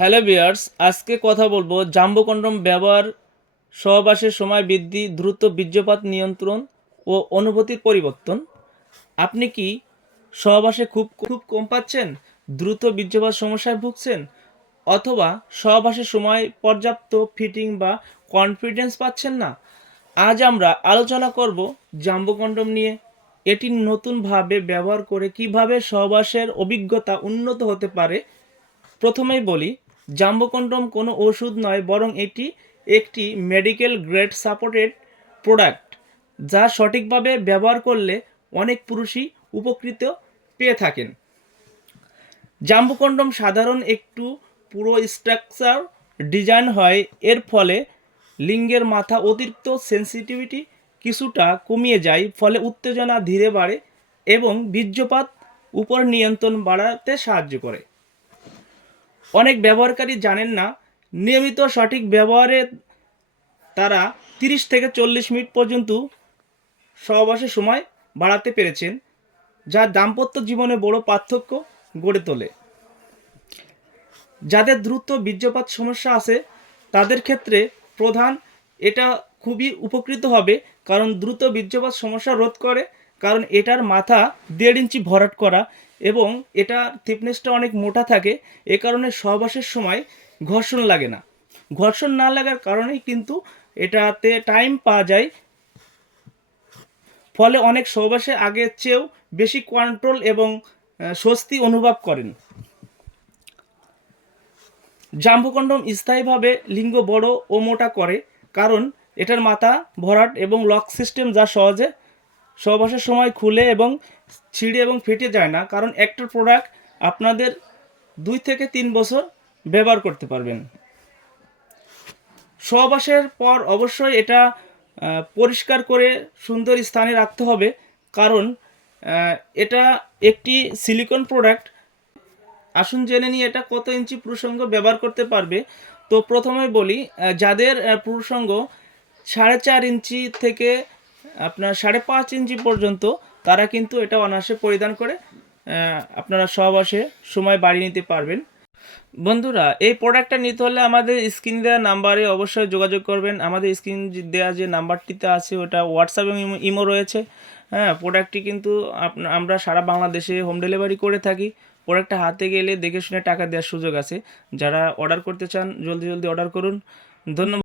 Hello viewers, আজকে কথা বলবো জাম্বো কন্ডোম ব্যবহার, সহবাসের সময় বৃদ্ধি, দ্রুত বীর্যপাত নিয়ন্ত্রণ ও অনুভূতির পরিবর্তন। আপনি কি সহবাসে খুব খুব কম পাচ্ছেন, দ্রুত বীর্যপাত সমস্যায় ভুগছেন, অথবা সহবাসের সময় পর্যাপ্ত ফিটিং বা কনফিডেন্স পাচ্ছেন না? আজ আমরা আলোচনা করব জাম্বো কন্ডোম নিয়ে। এটি নতুনভাবে ব্যবহার করে কিভাবে সহবাসের অভিজ্ঞতা উন্নত হতে পারে। প্রথমেই বলি, জাম্বো কন্ডোম কোনো ওষুধ নয়, বরং এটি একটি মেডিকেল গ্রেড সাপোর্টেড প্রোডাক্ট, যা সঠিকভাবে ব্যবহার করলে অনেক পুরুষই উপকৃত পেয়ে থাকেন। জাম্বো কন্ডোম সাধারণ একটু পুরো স্ট্রাকচার ডিজাইন হয়, এর ফলে লিঙ্গের মাথা অতিরিক্ত সেন্সিটিভিটি কিছুটা কমিয়ে যায়, ফলে উত্তেজনা ধীরে বাড়ে এবং বীর্যপাত উপর নিয়ন্ত্রণ বাড়াতে সাহায্য করে। অনেক ব্যবহারকারী জানেন না, নিয়মিত সঠিক ব্যবহারে তারা 30 থেকে 40 মিনিট পর্যন্ত সহবাসের সময় বাড়াতে পেরেছেন, যা দাম্পত্য জীবনে বড় পার্থক্য গড়ে তোলে। যাদের দ্রুত বীর্যপাত সমস্যা আছে তাদের ক্ষেত্রে প্রধান এটা খুবই উপকৃত হবে, কারণ দ্রুত বীর্যপাত সমস্যা রোধ করে, কারণ এটার মাথা 1.5 ইঞ্চি ভরাট করা এবং এটা থিকনেসটা অনেক মোটা থাকে। এ কারণে সহবাসের সময় ঘর্ষণ লাগে না। ঘর্ষণ না লাগার কারণেই কিন্তু এটাতে টাইম পাওয়া যায়, ফলে অনেক সহবাসে আগের চেয়েও বেশি কন্ট্রোল এবং স্বস্তি অনুভব করেন। জাম্বো কন্ডোম স্থায়ীভাবে লিঙ্গ বড় ও মোটা করে, কারণ এটার মাথা ভরাট এবং লক সিস্টেম, যা সহজে সহবাসের সময় খুলে এবং ছিঁড়ে এবং ফেটে যায় না, কারণ একটা প্রোডাক্ট আপনাদের 2 থেকে 3 বছর ব্যবহার করতে পারবেন। সহবাসের পর অবশ্যই এটা পরিষ্কার করে সুন্দর স্থানে রাখতে হবে, কারণ এটা একটি সিলিকন প্রোডাক্ট। আসুন জেনে নিই এটা কত ইঞ্চি পুরুষাঙ্গ ব্যবহার করতে পারবে। তো প্রথমে বলি, যাদের পুরুষাঙ্গ 4.5 ইঞ্চি থেকে আপনার 5.5 ইঞ্চি পর্যন্ত, তারা কিন্তু এটা অনায়াসে পরিধান করে আপনারা সহবাসে সময় বাড়িয়ে নিতে পারবেন। বন্ধুরা, এই প্রোডাক্টটা নিতে হলে আমাদের স্ক্রিন দেওয়া নাম্বারে অবশ্যই যোগাযোগ করবেন। আমাদের স্ক্রিন দেওয়া যে নাম্বারটিতে আছে ওটা হোয়াটসঅ্যাপ এবং ইমো রয়েছে। হ্যাঁ, প্রোডাক্টটি কিন্তু আমরা সারা বাংলাদেশে হোম ডেলিভারি করে থাকি। প্রোডাক্টটা হাতে গেলে দেখে শুনে টাকা দেওয়ার সুযোগ আছে। যারা অর্ডার করতে চান জলদি জলদি অর্ডার করুন। ধন্যবাদ।